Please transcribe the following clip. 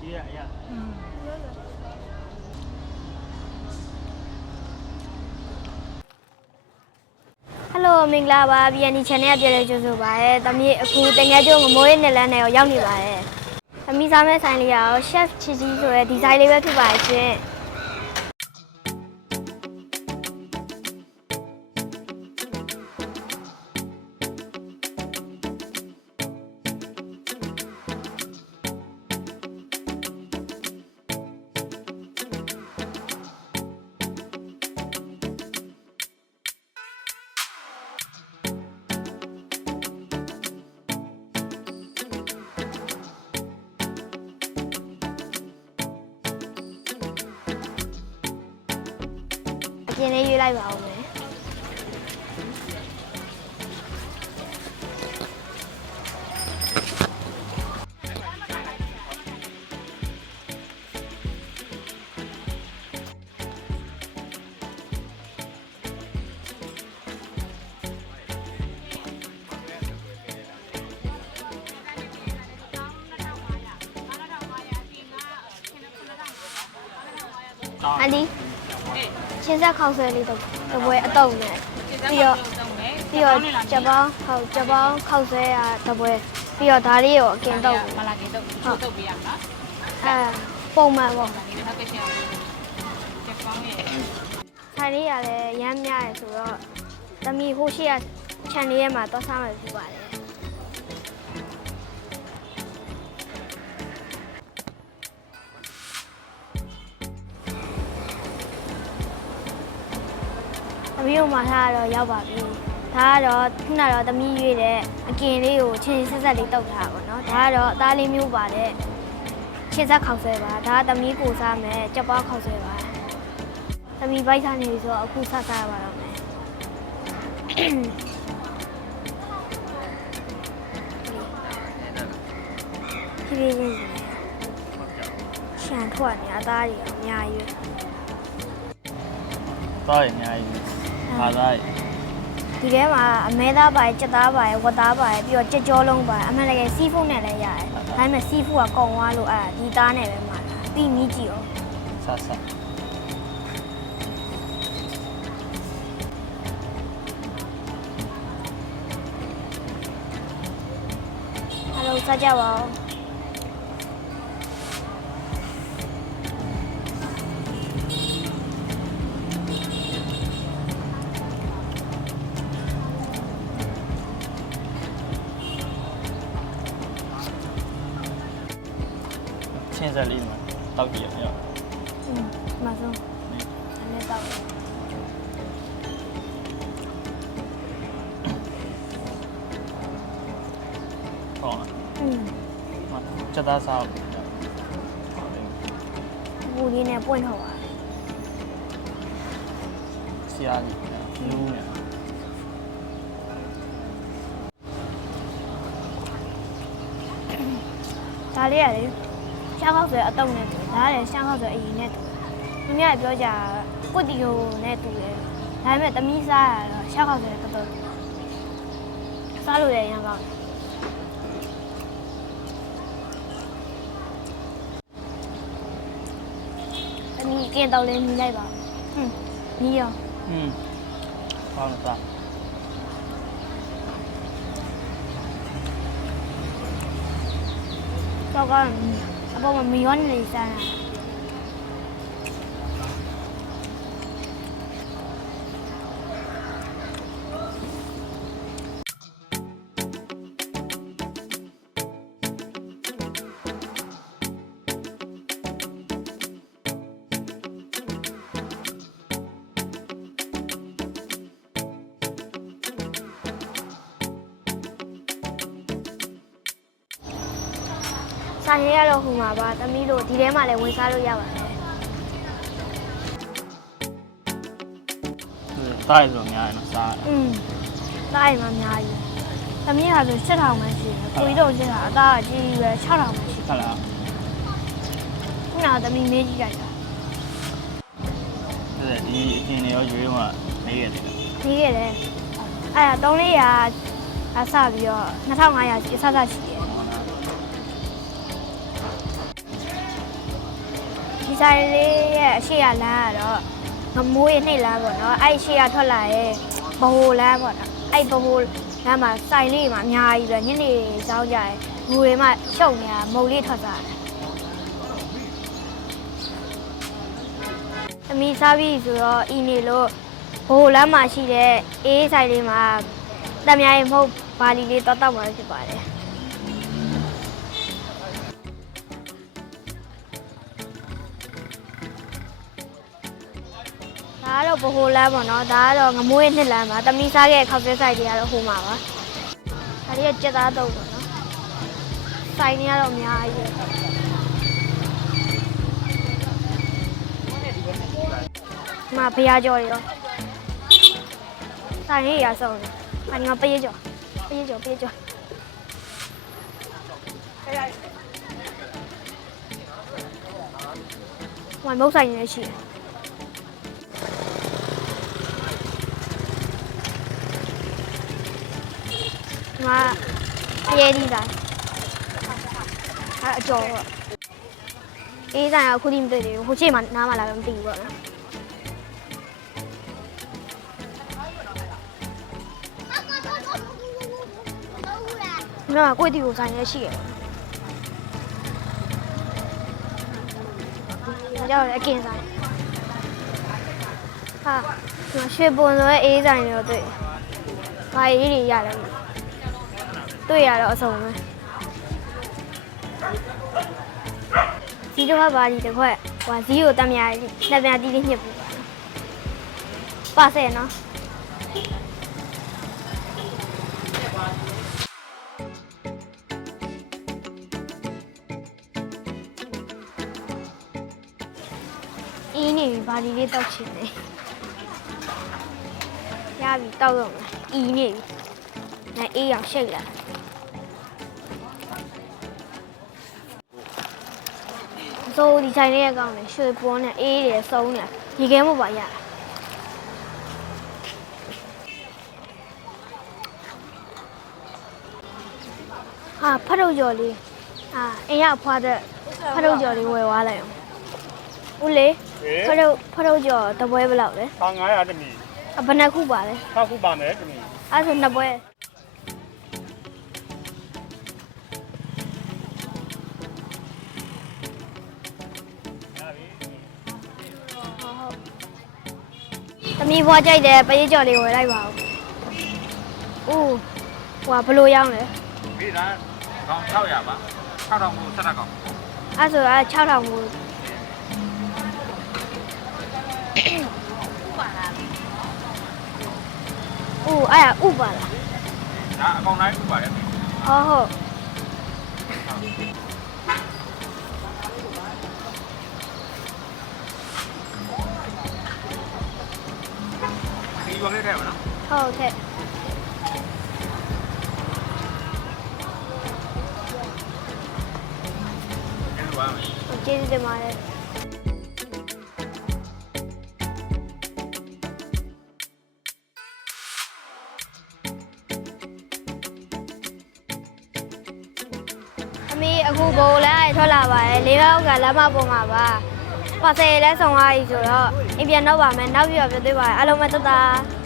ဒီရရဟယ်လိုမင်္ဂလာပါ BND channel ကပြည်လဲကြိုဆိုပါရစေ။တမီးအခုတငယ်ကျုံငမိုးရဲ့နယ်လန်းနဲ့ရောရောက်နေပါရစေ။တမီးစားမဲ့ဆိုင်လေးရော chef ချီချီဆိုတဲ့ဒီဇိုင်းလေးပဲဖြစ်ပါရှင်။အပြင် လေးရွေးလိုက်ပါ ဦးမယ်အန်ဒီချင်းဆက်ခေါက်ဆွဲလေးတော့တပွဲအတုံးနဲ့ပြီးတော့ပြီးတော့ကြပောင်းဟုတ်ကြပောင်းခေါက်ဆွဲရတပွဲပြီးတော့ဒါလေးကိုအကင်တော့မလာကေတော့ထုတ်တုတ်ပေးရမှာအဲပုံမှန်ပေါ့ဒါလေးတော့ကရှင်းအောင်ကျပောင်းရဲ့ဆိုင်လေးရလဲရမ်းများရယ်ဆိုတော့တမီဟိုရှိရခြံလေးထဲမှာသွားစားမှဖြစ်ပါတယ် မီးကိုမာထားတာတော့ရောက်ပါပြီ။ဒါကတော့ခုနကတော့သမီးရွေးတဲ့အကင်လေးကိုချင်းဆက်ဆက်လေးတုတ်ထားပါတော့။ဒါကတော့အသားလေးမျိုးပါတဲ့ချင်းဆက်ခေါက်ဆွဲပါ။ဒါကသမီးကိုစားမယ်ကြက်ပွားခေါက်ဆွဲပါ။သမီးပိုက်စားနေပြီဆိုတော့အခုဆက်စားရပါတော့မယ်။ဖြည်းဖြည်းချင်းရှန်ထွက်နေအသားတွေအများကြီးပဲ။သားတွေအများကြီး ဘာသားရဒီထဲမှာအမဲသားပါရယ်ကြက်သားပါရယ်ဝက်သားပါရယ်ပြီးတော့ကြက်ကြောလုံးပါရယ်အမှန်တကယ်စီးဖုတ်နဲ့လည်းရတယ်ဒါပေမဲ့စီးဖုတ်ကကုန်သွားလို့အဲ့ဒါဒီသားနဲ့ပဲမှာတာပြီးမြည်ကြည့်အောင်ဆဆအားလုံးစားကြပါဦး ချင်းဆက်လေးမှာတောက်ကြည့်ရအောင် อืมมาဆုံးအဲ့ဒါတော့ ဟော อืม ချက်သားစား ဘူလေးနဲ့ပွင့်ထုတ်ပါ ဆရာကြီးလူးနေ ဒါလေးကလေ ရှားခောက်ဆိုအတုံးနဲ့တူဒါကလည်းရှားခောက်ဆိုအရင်နဲ့တူသူများပြောကြကွတ်တီယိုနဲ့တူတယ်ဒါပေမဲ့သမီးစားရတော့ရှားခောက်ဆိုတဲ့ကတော့စားလို့လည်းရမ်းကောင်းတယ်သမီးကင်းတော့လည်းမြည်လိုက်ပါဟွန်းမြည်ရောอืมဟောင်းစားတော့ကအ ပေါ်မှာမယောနေ ဆိုင်ရရတော့ဟိုမှာပါသမီးတို့ဒီထဲမှာလည်းဝင်စားလို့ရပါတယ်သားရဆိုအများကြီးနော်စားอืมသားရင်မှအများကြီးသမီးကဆို7000ပဲရှိတယ်ကိုကြီးတို့ကျတာအသားကကြီးကြီးပဲ6000ပဲရှိတယ်ဟုတ်လားခုနကသမီးမေးကြည့်လိုက်တာဒါဒီအပြင်တွေရောရွေးမှနေရတယ်ဒီခဲ့တယ်အဲ့ဒါ3400အစပြီးတော့2500အစစရှိတယ် ဆိုင်လေးရဲ့အရှိရလမ်းကတော့ငမိုးရနှိမ့်လမ်းပေါ့နော်အဲ့ရှိရထွက်လာရဲ့ဘဟိုလမ်းပေါ့နော်အဲ့ဘဟိုလမ်းမှာဆိုင်လေးမှာအများကြီးပဲညနေကြောင်းကြတယ်ဘူတွေမှရှုပ်နေတာမုံလေးထွက်သွားတယ်သမီးစားပြီးဆိုတော့ဤနေလို့ဘိုလမ်းမှာရှိတဲ့အေးဆိုင်လေးမှာတံမြိုင်မဟုတ်ဘာလီလေးတောက်တောက်မှဖြစ်ပါတယ် ဒါကတော့ဘဟိုလမ်းပေါ့နော်ဒါကတော့ငမွေးနှစ်လမ်းပါတမီစားခဲ့ခောက်ဆဲဆိုင်တွေကတော့ဟိုမှာပါဒါတွေကကြက်သားတော့ပေါ့နော်ဆိုင်တွေကတော့အများကြီးပဲဒီမှာဘုရားကျော်တွေရောဆိုင်ရေးရဆုံးတယ်။အငါပရေးကျော်ပရေးကျော်ပရေးကျော်ဝိုင်မုတ်ဆိုင်ရရှိတယ် ဒီမှာအရေးကြီးတာအဲအကျော်ပေါ့အေးဆိုင်ကခုထိမတွေ့သေးဘူးဟိုချိန်မှာနားမလာပဲမသိဘူးပေါ့နော်ဒီမှာကိုယ့်တီကိုဆိုင်ရရှိရပေါ့ဒါကြောင့်လည်းအကင်ဆိုင်ဟာဒီမှာရွှေပွန်ဆိုရဲ့အေးဆိုင်တွေတော့တွေ့တယ်ဘာရေးတွေရတယ်မလဲ တွေ့ရတော့အစုံပဲဒီတော့ကဘာဒီတစ်ခွက်ဟိုဇီးကိုတမ်းများလက်ပြန်တီးလေးညှစ်ပူပါပါဆယ်နော်အင်းနေပြီဘာဒီလေးတောက်ချင်တယ်ရပြီတောက်တော့မယ်အင်းနေပြီနဲ့အေးအောင်ရှိတ်လာ ဆိုဒီဆိုင်လေးရကောင်းတယ်ရွှေပေါ်နဲ့အေးတယ်စုံးတယ်ရေခဲမှုပါရဟာဖတ်ထုတ်ကြော်လေးအာအင်းရဖွားတဲ့ဖတ်ထုတ်ကြော်လေးဝယ်သွားလိုက်အောင်ဦးလေးဖတ်ထုတ်ဖတ်ထုတ်ကြော်တပွဲဘယ်လောက်လဲ1900တမီအဘယ်နှစ်ခုပါလဲထောက်ခုပါမယ်တမီအဲ့ဒါဆိုနှစ်ပွဲ သမီးဘွားကြိုက်တယ်ပရေးကြော်လေးဝယ်လိုက်ပါဦး။ဦးဟိုကဘလို့ရောင်းလဲဒီကကောင်600ပါ6000ကိုဆက်တာကောင်။အဲ့ဆိုအဲ့6000ကိုဦးအဲ့ဒါဥပါလားဒါအကောင်တိုင်းဥပါတယ်။ဟောဟုတ် ဟုတ်ကဲ့အဲ့လိုပါမယ်။ကျေးဇူးတင်ပါတယ်။အမေအခုဘိုးလည်းထွက်လာပါတယ်လေးဘောက်ကလမ်းမပေါ်မှာပါ။ပါဆယ်လည်းဆောင်သွားပြီဆိုတော့အိမ်ပြန်တော့ပါမယ်နောက်ပြီးတော့ပြသေးပါတယ်အားလုံးပဲတတ်တာ။